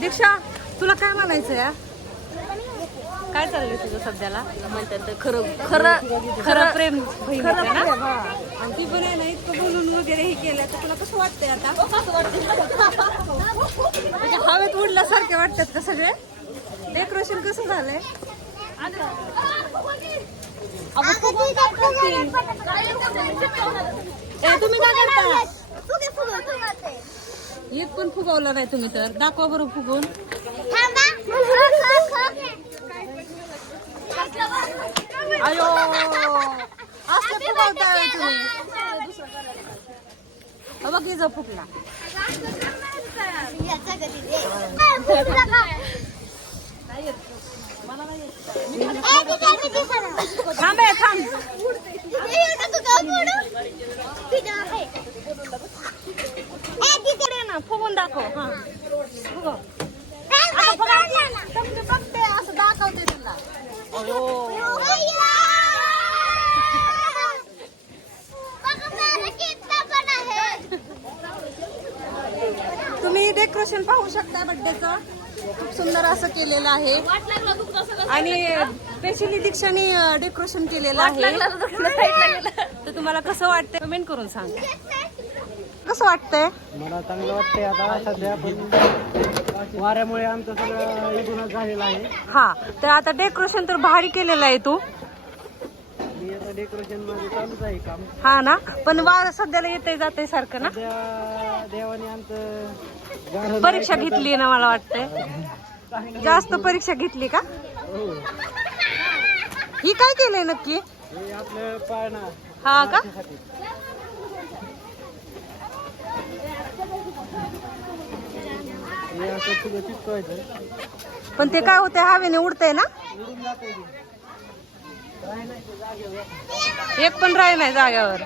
दीक्षा, तुला काय म्हणायचं या? काय चाललंय तुझं सध्याला? म्हणतात खरं खरं खरं प्रेम खरं ना? प्रेम, हा. आणि ती पण आहे ना इतकं बोलून वगैरे हे केलं तर तुला कसं वाटतंय आता? म्हणजे हवेत उडल्यासारखे वाटतात का सगळे? डेकोरेशन कसं झालंय? तुम्ही काय करता? एक पण फुगवलं नाही तुम्ही तर. दाखवा बरं फुगवून. अयो असलं फुगवताय तुम्ही. बघ की जो फुगला. थांब आहे, थांब. फुगून दाखव. हा फुगव. बघते असं दाखवते तुला. तुम्ही डेकोरेशन पाहू शकता बर्थडेचं. खूप सुंदर असं केलेलं आहे आणि स्पेशली दीक्षाने डेकोरेशन केलेलं आहे. तर तुम्हाला कसं वाटतंय कमेंट करून सांग. कसं वाटतंय? मला चांगलं वाटतंय. आता सध्या पण वाऱ्यामुळे आमचं सगळं इथूनच झालेलं आहे. हा, तर आता डेकोरेशन तर भारी केलेलं आहे तू. मी आता डेकोरेशन मध्ये चालूच आहे काम. हा ना, पण वार सध्याला येतंय जातंय सारखं ना. सध्या देवाने आमचं परीक्षा घेतली ना मला वाटतंय. जास्त परीक्षा घेतली का? हो. ही काय केलंय नक्की? हे आपलं पाळणा. हा का? हे असं सगळं चिटकवायचं. पण ते काय होतंय हवेने उडतंय ना. उडून जातंय ते. एक पण राही नाही जाग्यावर.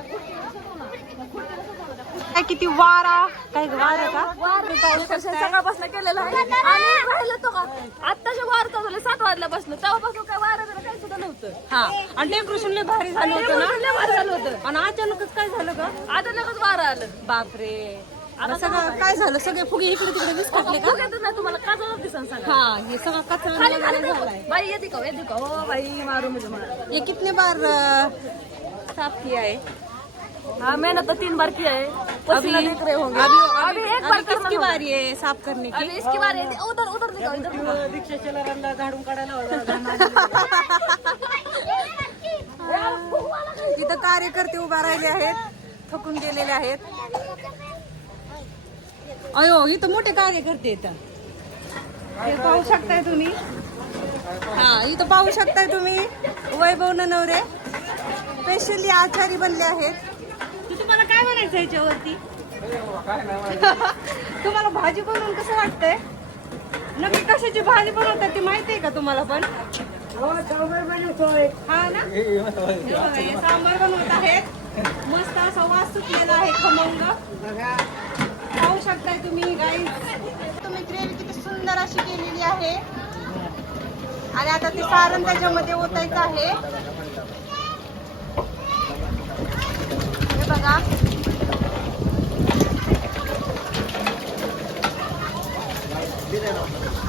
काय किती वारा. काय वारा का? सकाळपासून केलेलं आहे आणि राहिलं तो का आत्ताच्या वार झालं 7 वाजल्यापासून तेव्हापासून काय वारा काही सुद्धा नव्हतं. हा, आणि डेकोरेशन लय भारी झालं होतं ना. लय भारी झालं होतं आणि अचानकच काय झालं का? अचानकच वारा आलं. बापरे. आता सगळं काय झालं? सगळे फुगे इकडे तिकडे विस्कटले का? नाही तुम्हाला काजळ दिसन सांगा. हा, हे सगळं कचरा खाली वगैरे झालाय. बाई येते का हो बाई मारू म्हणजे मारू. ये कितने बार साफ किया है? हाँ मैंने तो 3 बार किया है. पसीना देख रहे होंगे. अभी एक बार किसकी करना बारी है साफ करने की? अभी इसकी बारी है. उधर उधर दिखाओ इधर दिखाओ. दीक्षा शेलारांना झाडून काढायला होता. इथं कार्यकर्ते उभा राहिले आहेत, थकून गेलेले आहेत. अयो इथं मोठे कार्यकर्ते येतात. हे पाहू शकताय तुम्ही. हा, इथं पाहू शकताय तुम्ही वैभव नवरे स्पेशली आचारी बनले आहेत. तू तुम्हाला काय म्हणायचं याच्यावरती? तुम्हाला भाजी बनवून कसं वाटतंय? नक्की कशाची भाजी बनवतात ती माहिती आहे का तुम्हाला पण? हा ना, हे बघा, हे सांबार बनवत आहेत. मस्त असा वास सुटलेला आहे खमंग. पाहू शकताय तुम्ही गाईस. तुम्ही ग्रेव्ही किती सुंदर अशी केलेली आहे आणि आता ते सारण त्याच्यामध्ये ओतायचं आहे. हे बघा,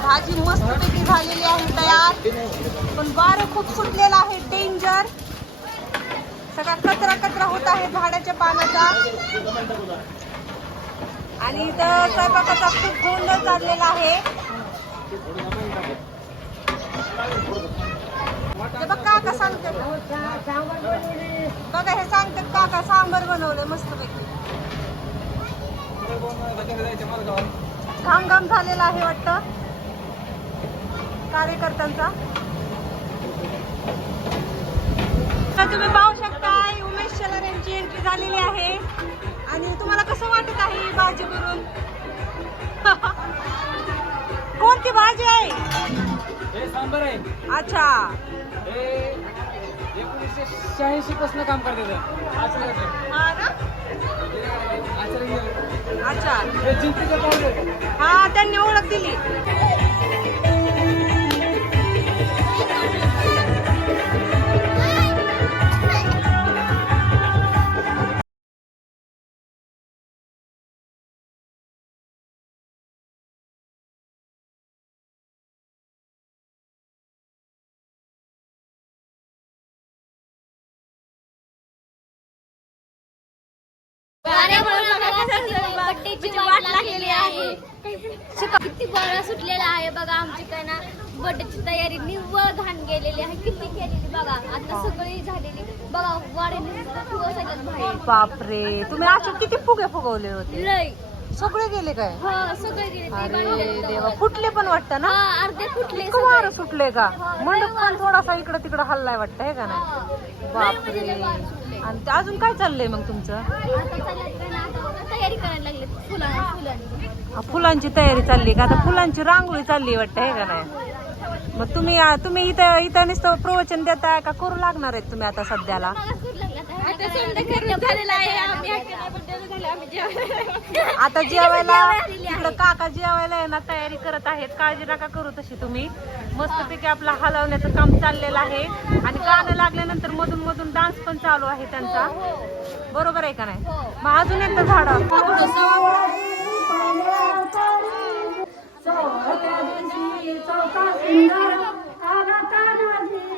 भाजी मस्तपैकी झालेली आहे तयार. पण वारं खूप सुटलेलं आहे, डेंजर. सगळा कचरा कचरा होत आहे झाडाच्या पानाचा. आणि इथं स्वयंपाकाचा खूप गोंधळ चाललेला आहे. हे बघ काका सांगतात, बघा हे सांगतात काका सांबर बनवलंय मस्तपैकी. घाम घाम झालेला आहे वाटतं कार्यकर्त्यांचा. तर तुम्ही पाहू शकताय उमेश शेलार यांची एंट्री झालेली आहे. आणि तुम्हाला कसं वाटत आहे ही भाजी करून? कोणती भाजी आहे? हे सांबर आहे. अच्छा, हे 1986 पासून काम करते. हा ना, अच्छा. हे चिंचेचं पावडर. हा, त्यांनी ओळख दिली. आहे. किती गोळा सुटलेला आहे बघा. आमची काय ना बर्थडेची तयारी निव्वळ घाण गेलेली आहे. किती केलेली बघा. आता सगळी झालेली बघा. वाड्याने बाहेर. बापरे, तुम्ही असे किती फुगे फुगवले होते? लय सगळे गेले काय? हा सगळे गेले. ते अरे बांधलेलं देवा, तेव्हा. फुटले पण वाटतं ना? हा, अर्धे फुटले इतकं वारं सुटले का? हा, मंडप लय पण वारं थोडासा इकडं तिकडं हल्लाय वाटतं हे का नाही? हा. लय बापरे. म्हणजे लय वारं सुटले. आणि ते अजून काय चाललंय मग तुमचं? आता चालत काय ना, आता तयारी करायला लागले फुलांची. फुलांची तयारी चालली का? आता फुलांची रांगोळी चालली वाटतं हे का नाही? मग तुम्ही इथं नुसतं प्रवचन देताय का करू लागणार आहेत तुम्ही आता सध्याला? आता जेवायला इकडं काका जेवायला आहे ना, तयारी करत आहेत. काळजी नका करू तशी तुम्ही. मस्तपैकी आपलं हलवण्याचं काम चाललेलं आहे आणि गाणं लागल्यानंतर मधून मधून डान्स पण चालू आहे त्यांचा. बरोबर आहे का नाही? मग अजून एकदा झाड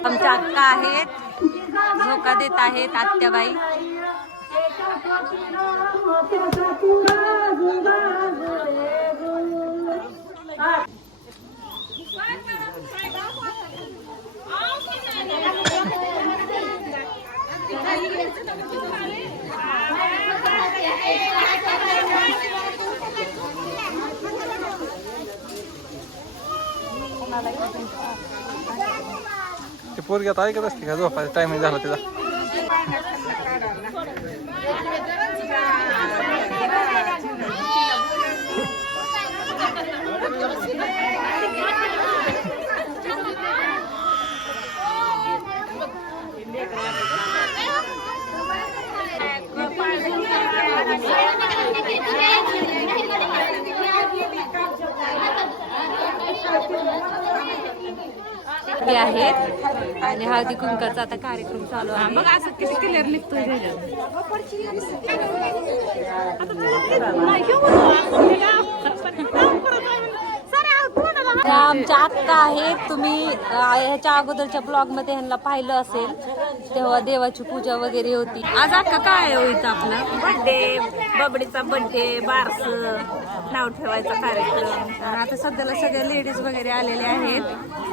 आमच्या आत्या आहेत, झोका देत आहेत आत्याबाई. ते पोरगी आता ऐकत असते का? झोपायचा टायमिंग झाला तिचा. आहेत आणि हळदी कुंकाचा आता कार्यक्रम चालू आहे. बघा असं किती क्लिअर निघतोय. आमच्या आत्या आहेत. तुम्ही ह्याच्या अगोदरच्या ब्लॉग मध्ये ह्यांना पाहिलं असेल, तेव्हा देवाची पूजा वगैरे होती. आज अक्का काय होईत आपला बर्थडे, बबडीचा बर्थडे, बारस, नाव ठेवायचा कार्यक्रम. आणि आता सध्याला सगळ्या लेडीज वगैरे आलेले आहेत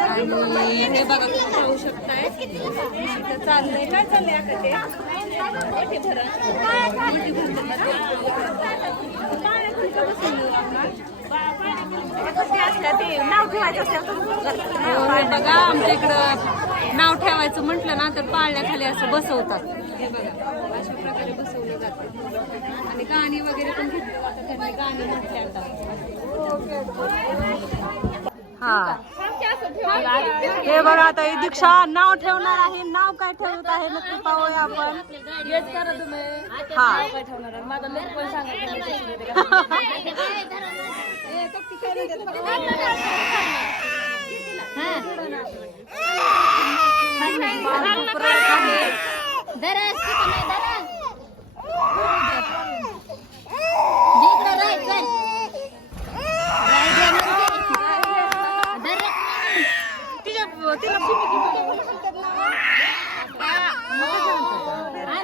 आणि हे बघा तुम्ही पाहू शकताय इथं चाललंय. काय चाललंय अक्का? ते नाव ठेवायचं बघा. आमच्या इकडं नाव ठेवायचं म्हटलं ना तर पाळण्याखाली असं बसवतात. हे बघा अशा प्रकारे बसवलं जातं आणि गाणी वगैरे पण घेतली जातात. त्यांनी गाणी म्हटले आता. हा हे बघा आता ही दीक्षा नाव ठेवणार आहे. नाव काय ठेवत आहे नक्की पाहूया आपण. हा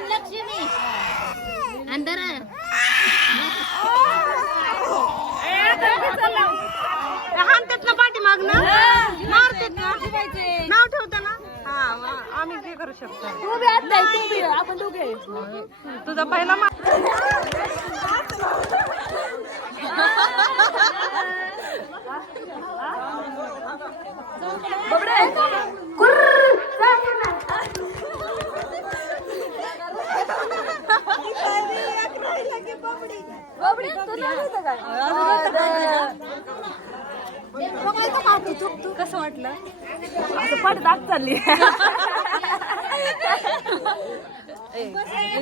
लक्ष्मी अंदर हाणतात ना पाठीमाग ना, मारतात ना, नाव ठेवताना. हा आम्ही ते करू शकतो. आपण दोघे तुझा पहिला कसं वाटलं? पडदात चालली.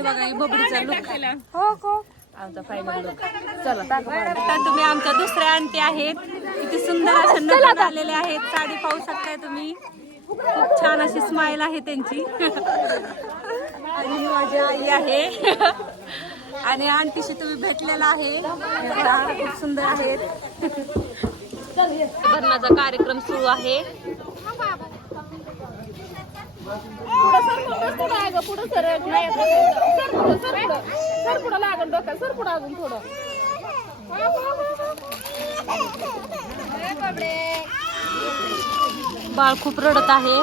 बघा ही बबडीचा लुक. हो आमचा फायनल लुक. चला आता तुम्ही आमच्या दुसऱ्या आंटी आहेत. किती सुंदर अशा नटून आलेले आहेत. साडी पाहू शकताय तुम्ही. खूप छान अशी स्माइल आहे त्यांची. आणि ही माझी आई आहे आणि आंटीशी तुम्ही भेटलेला आहे. खूप सुंदर आहेत. लग्नाचा कार्यक्रम सुरू आहे. पुढं सर पुढं लागल डोक्यात. सर पुढं अजून थोडं बाळ खूप रडत आहे.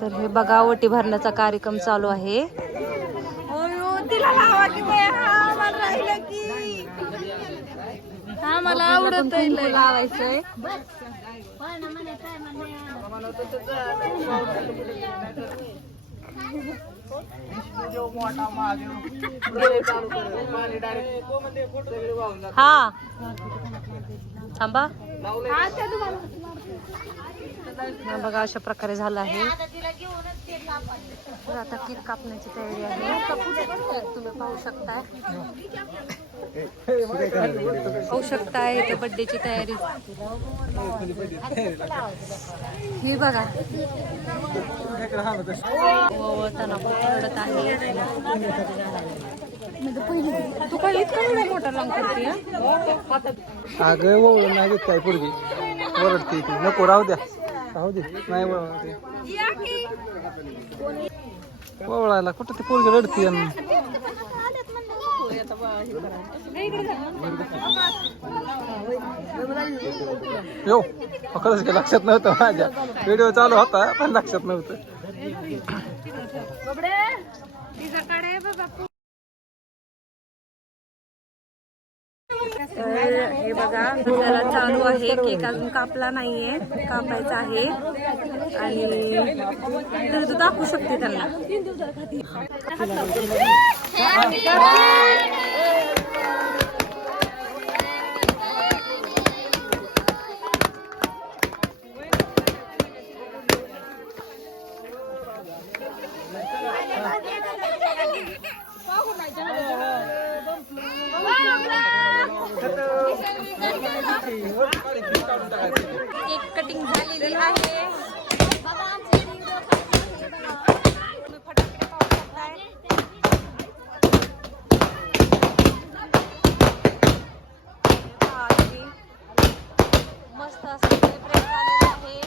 तर हे बघा ओटी भरण्याचा कार्यक्रम चालू आहे. तिला लावा की राहिलं की हा मला आवडत लावायचंय. हा थांबा. बघा अशा प्रकारे झालं आहे. तर आता केक कापण्याची तयारी आहे. तुम्ही पाहू शकताय इथे बर्थडेची तयारी. ही बघा ओवळताना खूप रडत आहे. तू काय इतका मोठा लांब करते? अगं ओळून नाही देत काय पोरगी ओरडते ती. नको राहू द्या राहू दे. नाही ओळखते ओळायला कुठं ती पोरगी रडते. यो खरंच काय लक्षात नव्हतं. माझ्या व्हिडिओ चालू होता पण लक्षात नव्हतं. हे बघा त्याला चालू आहे. केक अजून कापला नाहीये, कापायचा आहे. आणि तू दाखवू शकते त्यांना. केक कटिंग झालेली आहे. तुम्ही फटाके पाहू शकताय. मस्त असं सेलिब्रेट झालेलं आहे.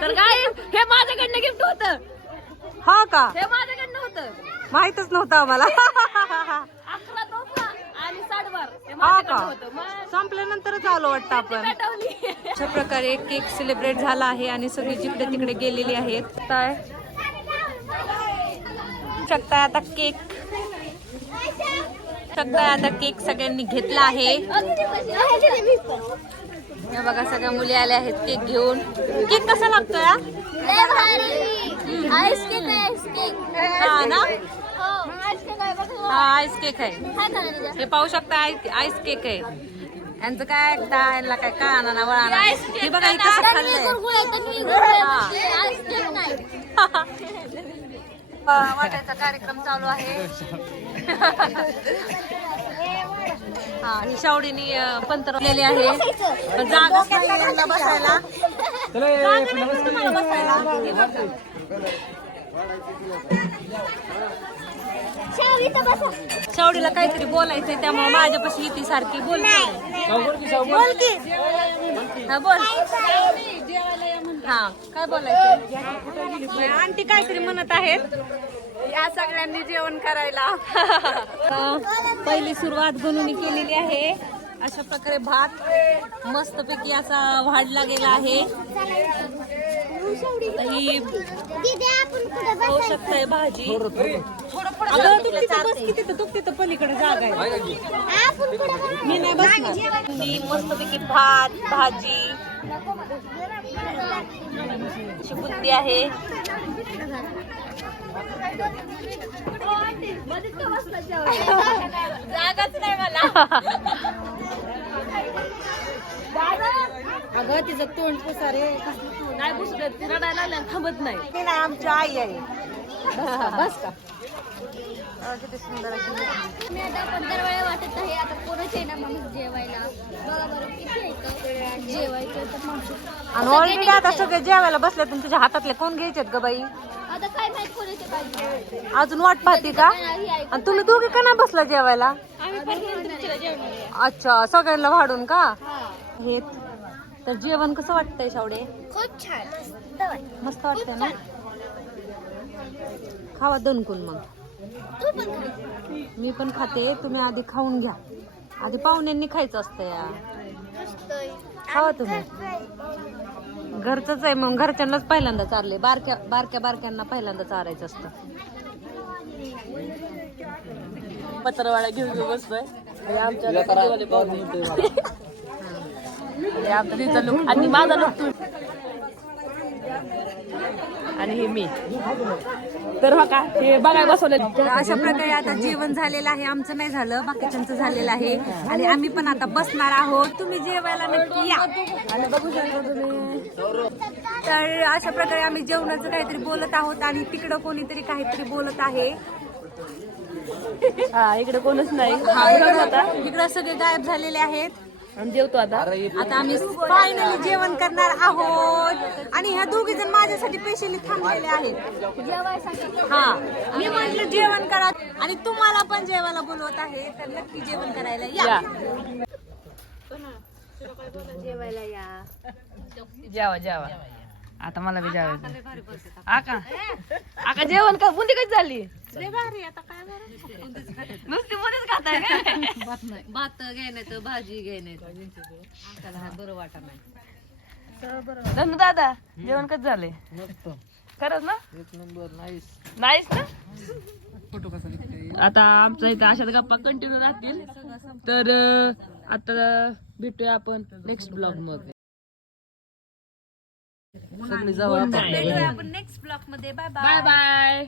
तर काय हे माझ्याकडनं गिफ्ट होतं. हा का? हे माझ्याकडनं होतं. माहितच नव्हतं आम्हाला. 11 तोफा आणि 60 बार हे हा माझ्याकडनं का? होतं. मग संपल्यानंतरच आलो वाटतं आपण. पेटवली. अशा प्रकारे केक सेलिब्रेट झाला आहे आणि सगळी जिकडे तिकडे गेलेली आहेत. काय शकताय आता केक सगळ्यांनी घेतला आहे. हे बघा सगळ्या मुली आल्या आहेत केक घेऊन. केक कसा लागतोय? आईस केक आहे, आईस केक. हा ना? हो, आईस केक आहे बघा. हा आईस केक आहे. काय खाणार आहे? हे पाहू शकता आईस केक आहे. यांचं काय यांना काय कळाना ना वळाना. हे बघा हे कसं खाल्लंय. आईस केक नाही. वाटायचा कार्यक्रम चालू आहे. हा ही शावडीनी पंतरवलेली आहे. जागाच नाही यांना बसायला. जागा नाही तुम्हाला बसायला. शावडीला काहीतरी बोलायचंय त्यामुळे माझ्यापाशी येते सारखी. बोल बोल की. हा बोल. हा काय बोलायचं? आंटी काहीतरी म्हणत आहेत. या सगळ्यांनी जेवण करायला. पहिली सुरुवात बनवून केलेली आहे. अशा प्रकारे भात मस्तपैकी असा वाढला गेला आहे. ही होऊ शकते भाजी. अगं तू तिथं बस की. तू तिथं पलीकडे जागा आहे. मी नाही बसणार. मी मस्तपैकी भात भाजी बुंदी आहे. जागाच नाही मला. अगं तिचं तोंड पुसा रे. नाही पुसत, रडायला लागल्या थांबत नाही. ती नाही आमची आई आहे. बस का? किती सुंदर अशी. मी आता पंधरवड्या वाटत आहे. आता कोणच आहे ना माणूस जेवायला. बघा बरं किती आहे जेवायचं तर माणूस. आणि ऑलरेडी आता सगळे जेवायला बसले तर तुझ्या हातातले कोण घ्यायचेत ग बाई? आता काय माहित कोणाचे पाहिजे. अजून वाट पाहते का? आणि तुम्ही दोघे का नाही बसला जेवायला? आम्ही पण तुमच्याला जेवणार. अच्छा सगळ्यांना वाढून का? हे तर जेवण कसं वाटतंय शावडे? खूप छान मस्त वाटतंय ना? खावा दणकून मग. तू पण खा. मी पण खाते, तुम्ही आधी खाऊन घ्या. आधी पाहुण्यांनी खायचं असतं या. खावा तुम्ही. घरचंच आहे मग, घरच्यांनाच पहिल्यांदा चारले. बारक्यांना पहिल्यांदा चारायचं असतं. पत्रवाळा घेऊन बसतोय आणि आमच्या तिचा लुक आणि माझा लुक आणि हे मी तर हो का हे बघाय बसवले. तर अशा प्रकारे आता जेवण झालेलं आहे. आमचं नाही झालं, बाकीच्यांचं झालेलं आहे आणि आम्ही पण आता बसणार आहोत. तुम्ही जेवायला नक्की या. आणि बघू शकता तुम्ही. तर अशा प्रकारे आम्ही जेवणाचं काहीतरी बोलत आहोत आणि तिकडं कोणीतरी काहीतरी बोलत आहे. हा इकडे कोणच नाही. इकडं सगळे गायब झालेले आहेत. आणि जेवतो आता. आता आम्ही फायनली जेवण करणार आहोत आणि ह्या दोघी जण माझ्यासाठी स्पेशली थांबलेले आहेत. हा, मी म्हटलं जेवण करा आणि तुम्हाला पण जेवायला बोलवत आहे, तर नक्की जेवण करायला या. जेवायला या. जेवा जेवा आता मला बी जेवायचं. आका जेवण का बुंदी कशी झाली? नुसती मुलीच खाताय भात घेण्याचं, भाजी घेण्याचं बरं वाटत नाही. धनु दादा जेवण कसं झाले? खरंच ना? नाहीच ना? आता आमच्या इथं अशाच गप्पा कंटिन्यू राहतील. तर आता भेटूया आपण नेक्स्ट ब्लॉग मध्ये. भेटूया आपण नेक्स्ट ब्लॉग मध्ये. Bye bye bye.